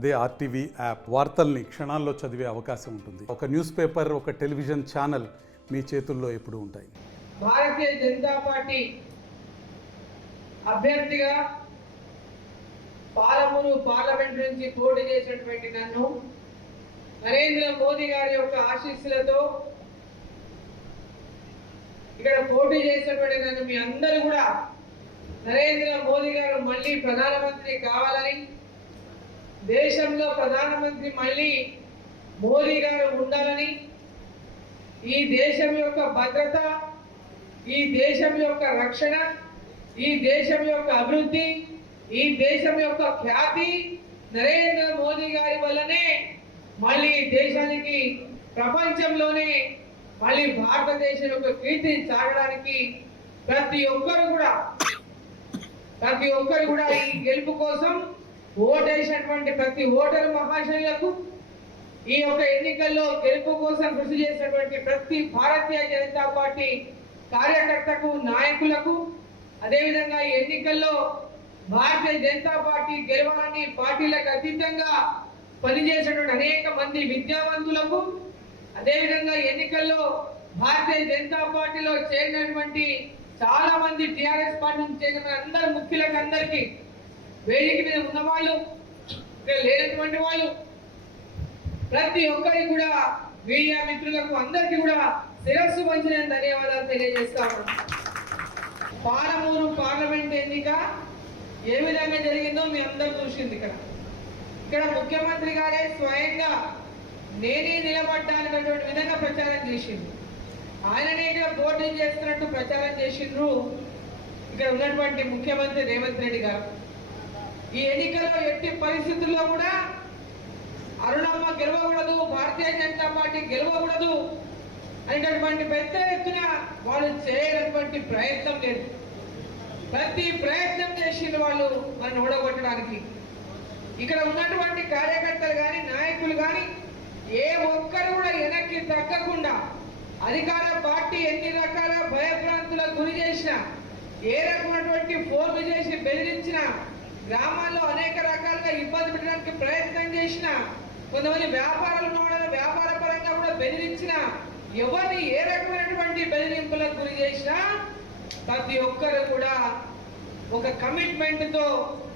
అదే RTV app వార్తల్ని క్షణాల్లో చదివే అవకాశం ఉంటుంది. ఒక న్యూస్ పేపర్, ఒక టెలివిజన్ ఛానల్ మీ చేతుల్లో ఎప్పుడూ ఉంటాయి. భారతీయ జనతా పార్టీ అభ్యర్థిగా పాలమూరు పార్లమెంట్ నుంచి పోటీ చేసినటువంటి నన్ను నరేంద్ర మోదీ గారి యొక్క ఆశీస్సులతో ఇక్కడ పోటీ చేసినటువంటి నన్ను మీ అందరూ కూడా నరేంద్ర మోదీ గారు మళ్ళీ ప్రధానమంత్రి కావాలని, దేశంలో ప్రధానమంత్రి మళ్ళీ మోదీ గారు ఉండాలని, ఈ దేశం యొక్క భద్రత, ఈ దేశం యొక్క రక్షణ, ఈ దేశం యొక్క అభివృద్ధి, ఈ దేశం యొక్క ఖ్యాతి నరేంద్ర మోదీ గారి వల్లనే మళ్ళీ దేశానికి ప్రపంచంలోనే మళ్ళీ భారతదేశం యొక్క కీర్తి సాగడానికి ప్రతి ఒక్కరు కూడా ఈ గెలుపు కోసం ఓటేసినటువంటి ప్రతి ఓటరు మహాశయులకు, ఈ యొక్క ఎన్నికల్లో గెలుపు కోసం కృషి చేసినటువంటి ప్రతి భారతీయ జనతా పార్టీ కార్యకర్తకు, నాయకులకు, అదేవిధంగా ఈ ఎన్నికల్లో భారతీయ జనతా పార్టీ గెలవాలని పార్టీలకు అతీతంగా పనిచేసినటువంటి అనేక మంది విద్యావంతులకు, అదేవిధంగా ఎన్నికల్లో భారతీయ జనతా పార్టీలో చేరినటువంటి చాలా మంది టిఆర్ఎస్ పార్టీ నుంచి చేరిన అందరు ముఖ్యులకు అందరికీ, వేదిక మీద ఉన్న వాళ్ళు, లేనటువంటి వాళ్ళు, ప్రతి ఒక్కరికి కూడా, మీడియా మిత్రులకు అందరికీ కూడా శిరస్సు వంచిన ధన్యవాదాలు తెలియజేస్తాము. పాలమూరు పార్లమెంట్ ఎన్నిక ఏ విధంగా జరిగిందో మీ అందరూ చూసింది. ఇక్కడ ముఖ్యమంత్రి గారే స్వయంగా నేనే నిలబడ్డానటువంటి విధంగా ప్రచారం చేసిండు. ఆయననే ఇక్కడ పోటీ చేస్తున్నట్టు ప్రచారం చేసిండ్రు ఇక్కడ ఉన్నటువంటి ముఖ్యమంత్రి రేవంత్ రెడ్డి గారు. ఈ ఎన్నికల్లో ఎట్టి పరిస్థితుల్లో కూడా అరుణమ్మ గెలవకూడదు, భారతీయ జనతా పార్టీ గెలవకూడదు అనేటటువంటి పెద్ద ఎత్తున వాళ్ళు చేయనటువంటి ప్రయత్నం లేదు. ప్రతి ప్రయత్నం చేసిండ్రు వాళ్ళు మనల్ని ఓడగొట్టడానికి. ఇక్కడ ఉన్నటువంటి కార్యకర్తలు కానీ, నాయకులు కానీ ఏ ఒక్కరు కూడా వెనక్కి తగ్గకుండా అధికార పార్టీ ఎన్ని రకాల భయభ్రాంతులకు గురి చేసినా, ఏ రకమైనటువంటి ఫోన్లు చేసి బెదిరించినా, గ్రామాల్లో అనేక రకాలుగా ఇబ్బంది పెట్టడానికి ప్రయత్నం చేసిన, కొంతమంది వ్యాపారాలు వ్యాపార పరంగా కూడా బెదిరించిన, ఎవరిని ఏ రకమైనటువంటి బెదిరింపులకు గురి చేసినా ప్రతి ఒక్కరు కూడా ఒక కమిట్మెంట్ తో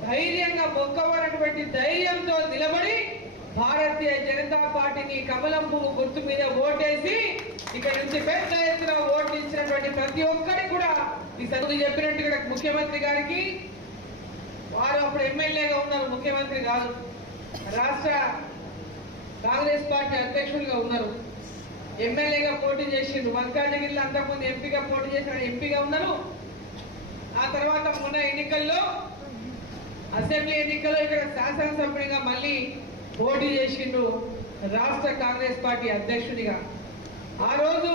ధైర్యంగా మొక్కవనటువంటి ధైర్యంతో నిలబడి భారతీయ జనతా పార్టీని కమలం పువ్వు గుర్తు మీద ఓటేసి ఇక్కడ నుంచి పెద్ద ఎత్తున ఓట్లు ఇచ్చినటువంటి ప్రతి ఒక్కరికి కూడా ఈ సంగతి చెప్పినట్టు ఇక్కడ ముఖ్యమంత్రి గారికి, వారు అప్పుడు ఎమ్మెల్యేగా ఉన్నారు, ముఖ్యమంత్రి కాదు, రాష్ట్ర కాంగ్రెస్ పార్టీ అధ్యక్షులుగా ఉన్నారు, ఎమ్మెల్యేగా పోటీ చేసిండ్రు. మల్కాజ్గిరిలో అంతకుముందు ఎంపీగా పోటీ చేసిన ఎంపీగా ఉన్నారు. ఆ తర్వాత మొన్న ఎన్నికల్లో, అసెంబ్లీ ఎన్నికల్లో ఇక్కడ శాసనసభ్యుడిగా మళ్ళీ పోటీ చేసిండ్రు రాష్ట్ర కాంగ్రెస్ పార్టీ అధ్యక్షుడిగా. ఆ రోజు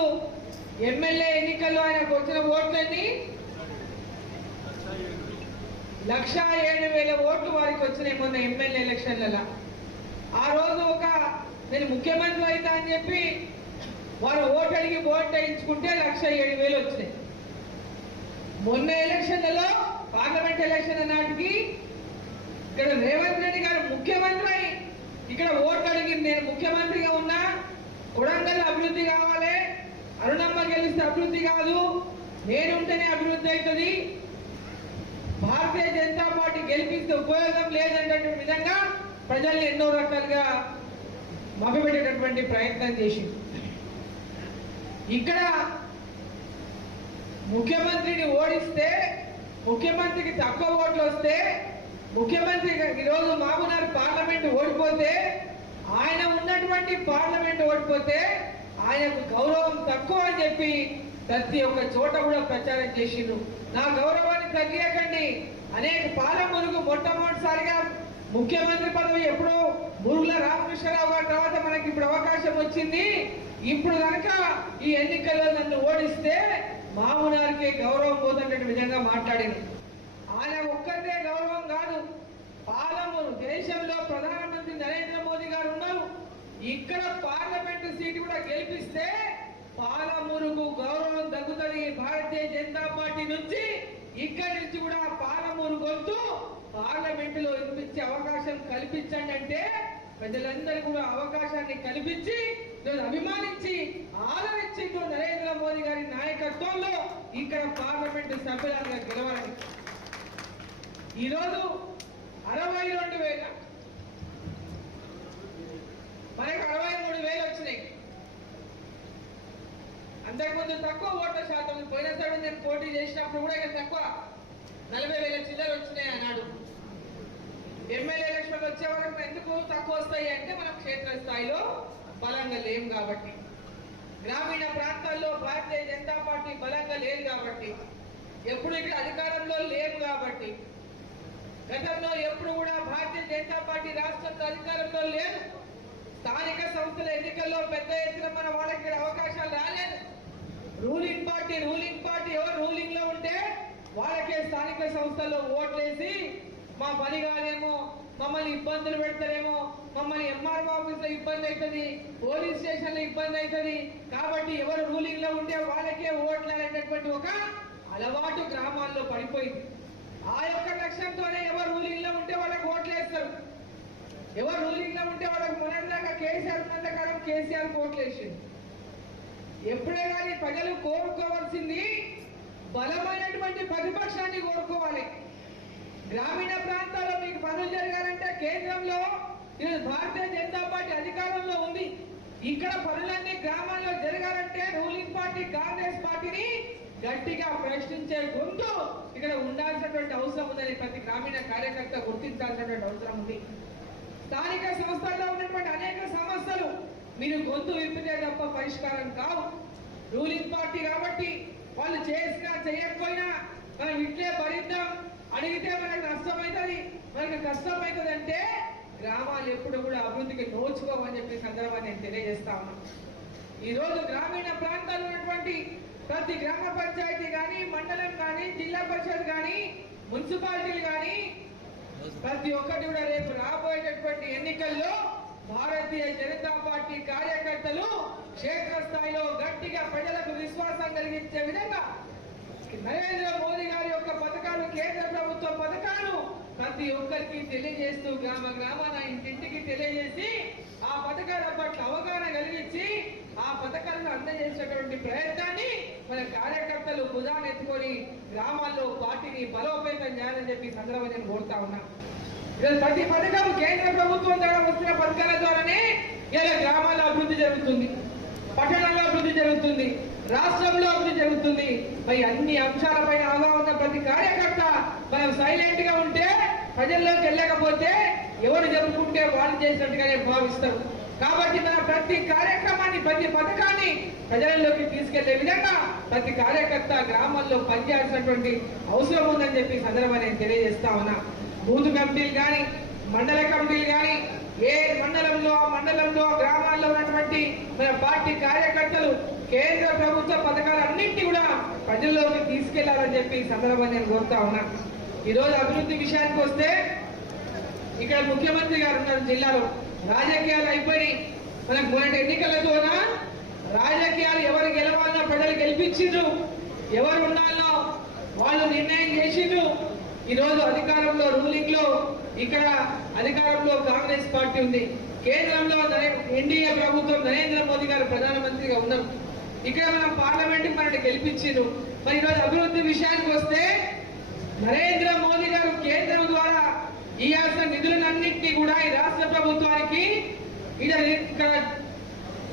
ఎమ్మెల్యే ఎన్నికల్లో ఆయనకు వచ్చిన ఓట్లన్నీ 1,07,000 ఓట్లు వారికి వచ్చినాయి మొన్న ఎమ్మెల్యే ఎలక్షన్లలో. ఆ రోజు నేను ముఖ్యమంత్రి అవుతా అని చెప్పి వారు ఓటు అడిగి ఓటు వేయించుకుంటే 1,07,000 వచ్చినాయి. మొన్న ఎలక్షన్లలో, పార్లమెంట్ ఎలక్షన్ నాటికి ఇక్కడ రేవంత్ రెడ్డి గారు ముఖ్యమంత్రి అయి ఇక్కడ ఓట్లు అడిగి, నేను ముఖ్యమంత్రిగా ఉన్నా, కొడంగల్ అభివృద్ధి కావాలి, అరుణమ్మ గెలిస్తే అభివృద్ధి కాదు, నేనుంటేనే అభివృద్ధి అవుతుంది, భారతీయ జనతా పార్టీ గెలిపిస్తే ఉపయోగం లేదనేటువంటి విధంగా ప్రజల్ని ఎన్నో రకాలుగా మభ్యపెట్టేటటువంటి ప్రయత్నం చేసింది. ఇక్కడ ముఖ్యమంత్రిని ఓడిస్తే, ముఖ్యమంత్రికి తక్కువ ఓట్లు వస్తే, ముఖ్యమంత్రి ఈరోజు మహబూబ్నగర్ పార్లమెంట్ ఓడిపోతే, ఆయన ఉన్నటువంటి పార్లమెంట్ ఓడిపోతే ఆయనకు గౌరవం తక్కువ అని చెప్పి ప్రతి ఒక్క చోట కూడా ప్రచారం చేసిండ్రు. నా గౌరవాన్ని తగ్గియకండి, అనేక పాలమూరుకు మొట్టమొదటిసారిగా ముఖ్యమంత్రి పదవి ఎప్పుడో బురుగుల రామకృష్ణరావు గారి తర్వాత మనకి ఇప్పుడు అవకాశం వచ్చింది, ఇప్పుడు కనుక ఈ ఎన్నికల్లో నన్ను ఓడిస్తే మహబూబ్నగర్కి గౌరవం పోతున్న విధంగా మాట్లాడింది. ఆయన ఒక్కటే గౌరవం కాదు, పాలమూరు దేశంలో ప్రధానమంత్రి నరేంద్ర మోదీ గారు ఉన్నారు, ఇక్కడ పార్లమెంటు సీటు కూడా గెలిపిస్తే పాలమూరుకు గౌరవం దక్కుతుంది. భారతీయ జనతా పార్టీ నుంచి ఇక్కడి నుంచి కూడా పాలమూరు గొంతు పార్లమెంటులో వినిపించే అవకాశం కల్పించండి అంటే ప్రజలందరూ కూడా అవకాశాన్ని కల్పించి అభిమానించి ఆదరించిండు నరేంద్ర మోదీ గారి నాయకత్వంలో ఇక్కడ పార్లమెంటు సభ్యులుగా గెలవాలని. ఈరోజు 62,000 మనకు 63,000 వచ్చినాయి. అంతకుముందు తక్కువ ఓట్ల శాతం. పోయినసారి నేను పోటీ చేసినప్పుడు కూడా ఇక తక్కువ 40,000 చిల్లర వచ్చినాయి అన్నాడు. ఎమ్మెల్యే ఎలక్షన్లు వచ్చే వరకు ఎందుకు తక్కువ వస్తాయి అంటే మనం క్షేత్రస్థాయిలో బలంగా లేం కాబట్టి, గ్రామీణ ప్రాంతాల్లో భారతీయ జనతా పార్టీ బలంగా లేదు కాబట్టి, ఎప్పుడు ఇక్కడ అధికారంలో లేము కాబట్టి, గతంలో ఎప్పుడు కూడా భారతీయ జనతా పార్టీ రాష్ట్రంలో అధికారంలో లేదు. స్థానిక సంస్థల ఎన్నికల్లో పెద్ద ఎత్తున మన వాళ్ళకి అవకాశాలు రాలేదు. రూలింగ్ పార్టీ ఎవరు రూలింగ్ లో ఉంటే వాళ్ళకే స్థానిక సంస్థల్లో ఓట్లేసి మా పని కాదేమో, మమ్మల్ని ఇబ్బందులు పెడతారేమో, మమ్మల్ని ఎంఆర్ఓ ఆఫీస్ లో ఇబ్బంది అవుతుంది, పోలీస్ స్టేషన్ లో ఇబ్బంది అవుతుంది, కాబట్టి ఎవరు రూలింగ్ లో ఉంటే వాళ్ళకే ఓట్లు అనేటటువంటి ఒక అలవాటు గ్రామాల్లో పడిపోయింది. ఆ యొక్క లక్ష్యంతోనే ఎవరు రూలింగ్ లో ఉంటే వాళ్ళకి ఓట్లు వేస్తారు. ఎవరు రూలింగ్ లో ఉంటే వాళ్ళకి మొన్నటిదాకా కేసీఆర్ ఉన్నంతకాలం కేసీఆర్ ఓట్లు వేసింది. ఎప్పుడే కానీ ప్రజలు కోరుకోవాల్సింది బలమైనటువంటి ప్రతిపక్షాన్ని కోరుకోవాలి. గ్రామీణ ప్రాంతాల్లో మీకు పనులు జరగాలంటే కేంద్రంలో ఈరోజు భారతీయ జనతా పార్టీ అధికారంలో ఉంది. ఇక్కడ పనులన్నీ గ్రామాల్లో జరగాలంటే రూలింగ్ పార్టీ కాంగ్రెస్ పార్టీని గట్టిగా ప్రశ్నించే గొంతు ఇక్కడ ఉండాల్సినటువంటి అవసరం ఉందని ప్రతి గ్రామీణ కార్యకర్త గుర్తించాల్సినటువంటి అవసరం ఉంది. స్థానిక సంస్థల్లో ఉన్నటువంటి అనేక సమస్యలు మీరు గొంతు విప్పితే తప్ప పరిష్కారం కావు. రూలింగ్ పార్టీ కాబట్టి వాళ్ళు చేసినా చేయకపోయినా మనం ఇట్లే భరిద్దాం, అడిగితే మనకు నష్టమవుతుంది, మనకు కష్టం అవుతుంది అంటే గ్రామాలు ఎప్పుడు కూడా అభివృద్ధికి నోచుకోవని చెప్పి సందర్భాన్ని నేను తెలియజేస్తా ఉన్నాను. ఈరోజు గ్రామీణ ప్రాంతాల్లో ఉన్నటువంటి ప్రతి గ్రామ పంచాయతీ కానీ, మండలం కానీ, జిల్లా పరిషత్ కానీ, మున్సిపాలిటీలు కానీ ప్రతి ఒక్కటి కూడా రేపు రాబోయేటటువంటి ఎన్నికల్లో భారతీయ జనతా పార్టీ కార్యకర్తలు క్షేత్రస్థాయిలో గట్టిగా ప్రజలకు విశ్వాసం కలిగించే విధంగా నరేంద్ర మోదీ గారి యొక్క పథకాలు, కేంద్ర ప్రభుత్వ పథకాలు ప్రతి ఒక్కరికి తెలియజేస్తూ గ్రామాన ఇంటింటికి తెలియజేసి ఆ పథకాల పట్ల అవగాహన కలిగించి ఆ పథకాలను అందజేసేటువంటి ప్రయత్నాన్ని మన కార్యకర్తలు భుజాన్ని ఎత్తుకొని గ్రామాల్లో పార్టీని బలోపేతం చేయాలని చెప్పి సందర్భంగా నేను కోరుతా ఉన్నా. ప్రతి పథకం కేంద్ర ప్రభుత్వం ద్వారా వస్తున్న పథకాల ద్వారానే ఇలా గ్రామాల్లో అభివృద్ధి జరుగుతుంది, పట్టణాల్లో అభివృద్ధి జరుగుతుంది, రాష్ట్రంలో అభివృద్ధి జరుగుతుంది. మరి అన్ని అంశాలపైన అవగాహన ఉన్న ప్రతి కార్యకర్త మనం సైలెంట్ గా ఉంటే, ప్రజల్లోకి వెళ్ళకపోతే ఎవరు జరుపుకుంటే వాళ్ళు చేసినట్టుగానే భావిస్తారు. కాబట్టి మన ప్రతి కార్యక్రమాన్ని, ప్రతి పథకాన్ని ప్రజల్లోకి తీసుకెళ్లే విధంగా ప్రతి కార్యకర్త గ్రామాల్లో పనిచేయాల్సినటువంటి అవసరం ఉందని చెప్పి సందర్భంగా నేను తెలియజేస్తా ఉన్నా. బూత్ కమిటీలు కానీ, మండల కమిటీలు కానీ, ఏ మండలంలో ఆ మండలంలో గ్రామాల్లో ఉన్నటువంటి మన పార్టీ కార్యకర్తలు కేంద్ర ప్రభుత్వ పథకాలన్నింటినీ కూడా ప్రజల్లోకి తీసుకెళ్లాలని చెప్పి సందర్భంగా నేను కోరుతా ఉన్నా. ఈరోజు అభివృద్ధి విషయానికి వస్తే ఇక్కడ ముఖ్యమంత్రి గారు ఉన్నారు జిల్లాలో. రాజకీయాలు అయిపోయి మనకు మొన్నటి ఎన్నికలతోన రాజకీయాలు ఎవరు గెలవాలనో ప్రజలు గెలిపించిండ్రు, ఎవరు ఉండాలనో వాళ్ళు నిర్ణయం చేసిండ్రు. ఈరోజు అధికారంలో రూలింగ్ లో ఇక్కడ అధికారంలో కాంగ్రెస్ పార్టీ ఉంది, కేంద్రంలో ఎన్డీఏ ప్రభుత్వం నరేంద్ర మోదీ గారు ప్రధానమంత్రిగా ఉన్నారు. ఇక్కడ మనం పార్లమెంట్ మనల్ని గెలిపించారు. మరి ఈరోజు అభివృద్ధి విషయానికి వస్తే నరేంద్ర మోదీ గారు కేంద్రం ద్వారా ఇవ్వాల్సిన నిధులన్నింటినీ కూడా ఈ రాష్ట్ర ప్రభుత్వానికి ఇక్కడ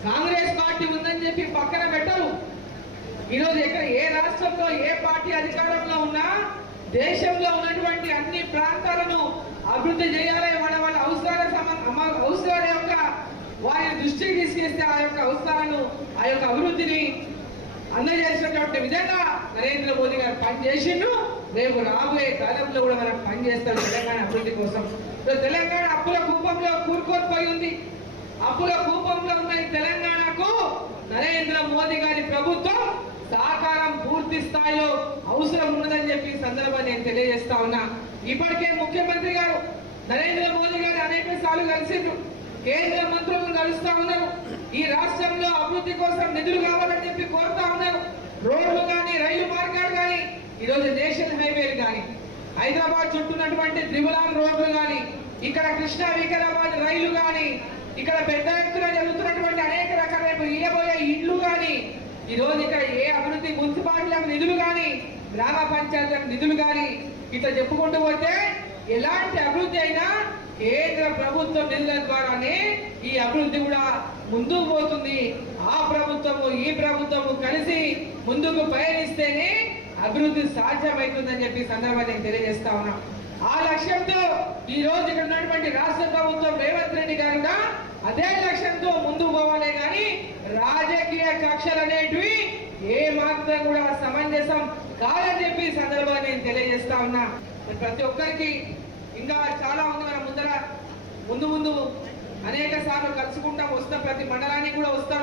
కాంగ్రెస్ పార్టీ ఉందని చెప్పి పక్కన పెట్టరు. ఈరోజు ఎక్కడ ఏ రాష్ట్రంలో ఏ పార్టీ అధికారంలో ఉన్నా దేశంలో ఉన్నటువంటి అన్ని ప్రాంతాలను అభివృద్ధి చేయాలి, వాళ్ళ అవసరాల యొక్క వారి దృష్టికి తీసుకెస్తే ఆ యొక్క అవసరాలను, ఆ యొక్క అభివృద్ధిని అందజేసినటువంటి విధంగా నరేంద్ర మోదీ గారు పనిచేసిండు. రేపు రాబోయే కాలంలో కూడా మనం పనిచేస్తాం తెలంగాణ అభివృద్ధి కోసం. తెలంగాణ అప్పుల కూపంలో కూరుకొని పోయి ఉంది. అప్పుల కూపంలో ఉన్న ఈ తెలంగాణకు నరేంద్ర మోదీ గారి ప్రభుత్వం సహకారం పూర్తి స్థాయిలో అవసరం ఉన్నదని చెప్పి సందర్భాన్ని నేను తెలియజేస్తా ఉన్నా. ఇప్పటికే ముఖ్యమంత్రి గారు నరేంద్ర మోదీ గారు అనేక సార్లు కలిసిండ్రు, కేంద్ర మంత్రులను కలుస్తా ఉన్నారు. ఈ రాష్ట్రంలో అభివృద్ధి కోసం నిధులు కావాలని చెప్పి కోరుతా ఉన్నారు. రోడ్లు కానీ, రైలు మార్గాలు కానీ, ఈరోజు నేషనల్ హైవేలు కానీ హైదరాబాద్ చుట్టూన్నటువంటి త్రిబులాన్ రోడ్లు కానీ, ఇక్కడ కృష్ణా వికారాబాద్ రైలు కానీ, ఇక్కడ పెద్ద ఎత్తున జరుగుతున్నటువంటి అనేక రకాల ఇయ్యబోయే ఇండ్లు కానీ, ఈ రోజు ఇక్కడ ఏ అభివృద్ధి మున్సిపాలిటీలకు నిధులు కానీ, గ్రామ పంచాయతీలకు నిధులు కానీ, ఇట్లా చెప్పుకుంటూ పోతే ఎలాంటి అభివృద్ధి అయినా కేంద్ర ప్రభుత్వం నిధుల ద్వారానే ఈ అభివృద్ధి కూడా ముందుకు పోతుంది. ఆ ప్రభుత్వము ఈ ప్రభుత్వము కలిసి ముందుకు పయనిస్తేనే అభివృద్ధి సాధ్యమవుతుందని చెప్పి సందర్భాన్ని నేను తెలియజేస్తా ఉన్నా. ఆ లక్ష్యంతో ఈ రోజు ఇక్కడ ఉన్నటువంటి రాష్ట్ర ప్రభుత్వం రేవంత్ రెడ్డి గారు కూడా అదే లక్ష్యంతో ముందుకు పోవాలే కానీ రాజకీయ కక్షలు అనేటివి ఏ మాత్రం కూడా సమంజసం కాదని చెప్పి సందర్భాన్ని నేను తెలియజేస్తా ఉన్నా. ప్రతి ఒక్కరికి ఇంకా చాలా ఉంది. మన ముందు ముందు అనేక సార్లు కలుసుకుంటాం, వస్తాం, ప్రతి మండలానికి కూడా వస్తాం.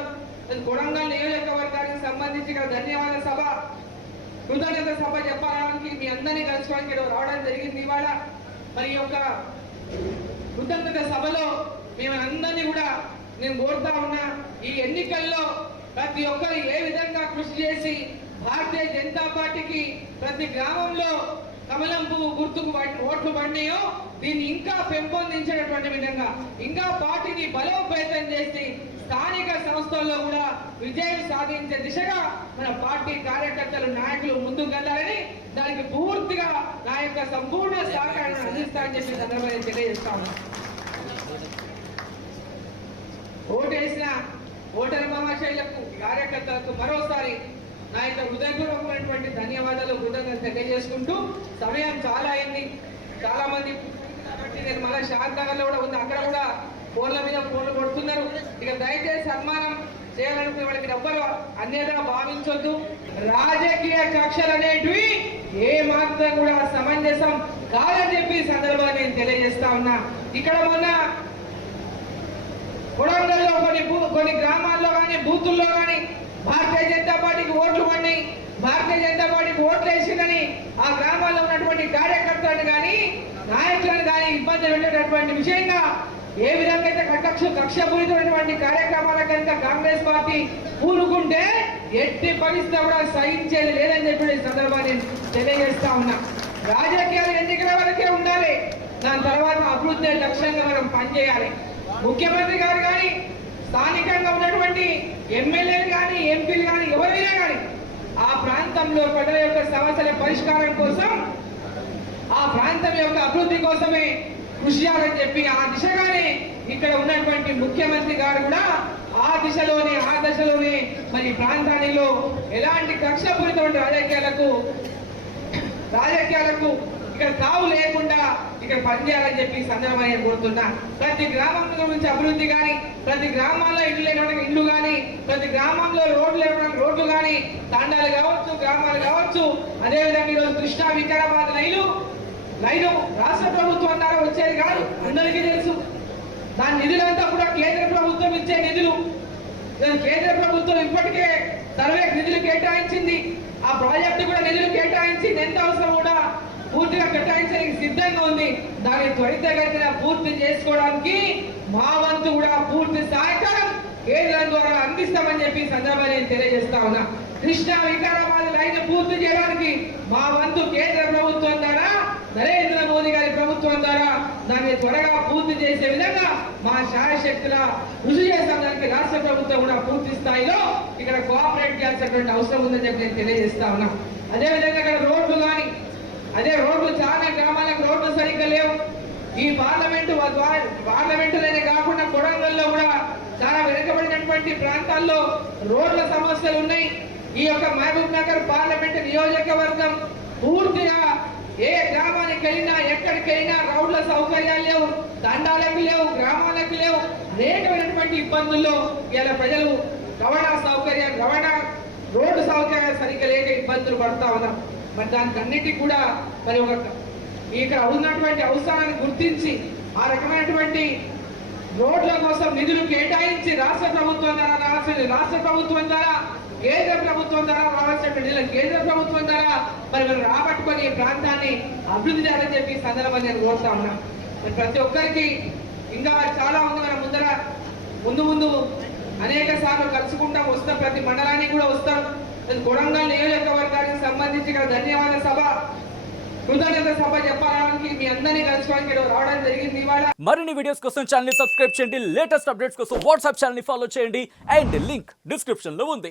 కొడంగల్ నియోజకవర్గానికి సంబంధించి ఇక్కడ ధన్యవాద సభ, కృతజ్ఞత సభ చెప్పడానికి మీ అందరినీ కలుసుకోవడానికి రావడం జరిగింది ఇవాళ. మరి ఈ యొక్క కృతజ్ఞత సభలో మేమందరినీ కూడా నేను కోరుతా ఉన్నా, ఈ ఎన్నికల్లో ప్రతి ఒక్కరు ఏ విధంగా కృషి చేసి భారతీయ జనతా పార్టీకి ప్రతి గ్రామంలో కమలం పువ్వు గుర్తుకు ఓట్లు పడినాయో దీన్ని ఇంకా పెంపొందించేటటువంటి విధంగా, ఇంకా పార్టీని బలోపేతం చేసి స్థానిక సంస్థల్లో కూడా విజయం సాధించే దిశగా మన పార్టీ కార్యకర్తలు నాయకులు ముందుకు వెళ్ళాలని, దానికి పూర్తిగా నా యొక్క సంపూర్ణ సహకారాన్ని అందిస్తానని చెప్పి సందర్భంగా తెలియజేస్తా ఉన్నా. ఓటేసిన ఓటరు మహాశైలకు కార్యకర్తలకు మరోసారి నా యొక్క హృదయపూర్వకమైనటువంటి ధన్యవాదాలు, కృతజ్ఞతలు తెలియజేసుకుంటూ, సమయం చాలా అయింది, చాలా మంది కాబట్టి నేను మళ్ళీ శాంతనగర్ లో కూడా ఉంది, అక్కడ కూడా ఫోన్ల మీద ఫోన్లు కొడుతున్నారు. ఇక దయచేసి సన్మానం చేయాలనుకునే వాళ్ళకి ఎవ్వరు అన్యదా భావించొద్దు. రాజకీయ కక్షలు అనేటివి ఏ మాత్రం కూడా సమంజసం కాదని చెప్పి సందర్భాన్ని నేను తెలియజేస్తా ఉన్నా. ఇక్కడ మొన్న కొడంగల్లో కొన్ని గ్రామాల్లో కానీ బూతుల్లో కానీ భారతీయ జనతా పార్టీకి ఓట్లు పడినాయి, భారతీయ జనతా పార్టీకి ఓట్లు వేసిందని ఆ గ్రామాల్లో ఉన్నటువంటి కార్యకర్తలను కానీ నాయకులను కానీ ఇబ్బంది పెట్టేటటువంటి విషయంగా ఏ విధంగా అయితే కక్షపూరితమైనటువంటి కార్యక్రమాల కనుక కాంగ్రెస్ పార్టీ పూనుకుంటే ఎట్టి పరిస్థితి కూడా సహించేది లేదని చెప్పి ఈ సందర్భాన్ని తెలియజేస్తా ఉన్నా. రాజకీయాలు ఎన్నికల వరకే ఉండాలి, దాని తర్వాత అభివృద్ధి లక్ష్యంగా మనం పనిచేయాలి. ముఖ్యమంత్రి గారు కానీ స్థానికంగా ఉన్నటువంటి ఎమ్మెల్యేలు కానీ ఎంపీలు కానీ ఎవరైనా కానీ ఆ ప్రాంతంలో ప్రజల యొక్క సమస్యల పరిష్కారం కోసం, ఆ ప్రాంతం యొక్క అభివృద్ధి కోసమే కృషి చేయాలని చెప్పి ఆ దిశగానే ఇక్కడ ఉన్నటువంటి ముఖ్యమంత్రి గారు కూడా ఆ దశలోనే మరి ప్రాంతాలలో ఎలాంటి కక్షపూరితమైన రాజకీయాలకు ఇక్కడ తావు లేకుండా ఇక్కడ పనిచేయాలని చెప్పి సందర్భంగా కోరుతున్నా. ప్రతి గ్రామం గురించి అభివృద్ధి కానీ, ప్రతి గ్రామాల్లో ఇల్లు లేని ఇల్లు కానీ, ప్రతి గ్రామంలో రోడ్లు కానీ, తాండాలు కావచ్చు, గ్రామాలు కావచ్చు, అదేవిధంగా ఈరోజు కృష్ణా వికారాబాద్ లైను రాష్ట్ర ప్రభుత్వం ద్వారా వచ్చేది కాదు, అందరికీ తెలుసు. దాని నిధులంతా కూడా కేంద్ర ప్రభుత్వం ఇచ్చే నిధులు. కేంద్ర ప్రభుత్వం ఇప్పటికే సర్వేకి నిధులు కేటాయించింది, ఆ ప్రాజెక్టు కూడా నిధులు కేటాయించింది, ఎంత అవసరం కూడా పూర్తిగా కేటాయించడానికి సిద్ధంగా ఉంది. దాన్ని త్వరితగతిన పూర్తి చేసుకోవడానికి మా వంతు కూడా పూర్తి సహకారం కేంద్రం ద్వారా అందిస్తామని చెప్పి సందర్భంగా నేను తెలియజేస్తా ఉన్నా. కృష్ణా వికారాబాద్ లైన్ పూర్తి చేయడానికి మా వంతు కేంద్ర ప్రభుత్వం ద్వారా, నరేంద్ర మోదీ గారి ప్రభుత్వం ద్వారా దాన్ని త్వరగా పూర్తి చేసే విధంగా మా శాయశక్తుల కృషి చేస్తాం. దానికి రాష్ట్ర ప్రభుత్వం కూడా పూర్తి స్థాయిలో ఇక్కడ కోఆపరేట్ చేయాల్సినటువంటి అవసరం ఉందని చెప్పి నేను తెలియజేస్తా ఉన్నా. అదేవిధంగా ఇక్కడ రోడ్లు చాలా గ్రామాలకు రోడ్లు సరిగ్గా లేవు. ఈ పార్లమెంటులోనే కాకుండా కొడంగల్లో కూడా చాలా వెనుకబడినటువంటి ప్రాంతాల్లో రోడ్ల సమస్యలు ఉన్నాయి. ఈ యొక్క మహబూబ్ నగర్ పార్లమెంట్ నియోజకవర్గం పూర్తిగా ఏ గ్రామానికి వెళ్ళినా ఎక్కడికి వెళ్ళినా రోడ్ల సౌకర్యాలు లేవు, దండాలకు లేవు, గ్రామాలకు లేవు. అనేకమైనటువంటి ఇబ్బందుల్లో ఇలా ప్రజలు రోడ్డు సౌకర్యాలు సరిగ్గా లేక ఇబ్బందులు పడుతా ఉన్నారు. మరి దానికి అన్నిటికీ కూడా మరి ఇక్కడ ఉన్నటువంటి అవసరాన్ని గుర్తించి ఆ రకమైనటువంటి రోడ్ల కోసం నిధులు కేటాయించి రాష్ట్ర ప్రభుత్వం ద్వారా కేంద్ర ప్రభుత్వం ద్వారా రావాల్సిన నిధులు కేంద్ర ప్రభుత్వం ద్వారా మరి మనం రాబట్టుకొని ఈ ప్రాంతాన్ని అభివృద్ధి చేయాలని చెప్పి సందర్భంగా నేను కోరుతా ఉన్నా. మరి ప్రతి ఒక్కరికి ఇంకా చాలా ఉంది. మన ముందు అనేక సార్లు కలుసుకుంటాం, వస్తాం, ప్రతి మండలానికి కూడా వస్తాం. కొడంగల్ నియోజకవర్గానికి సంబంధించి ఇక్కడ ధన్యవాద సభ, కృతజ్ఞత సభ చెప్పడానికి మీ అందరినీ కలుసుకోవడానికి రావడం జరిగింది ఇవాళ. మరిన్ని వీడియోస్ కోసం ఛానల్ ని సబ్స్క్రైబ్ చేయండి, లేటెస్ట్ అప్డేట్స్ కోసం వాట్సాప్ ఛానల్ ని ఫాలో చేయండి అండ్ లింక్ డిస్క్రిప్షన్ లో ఉంది.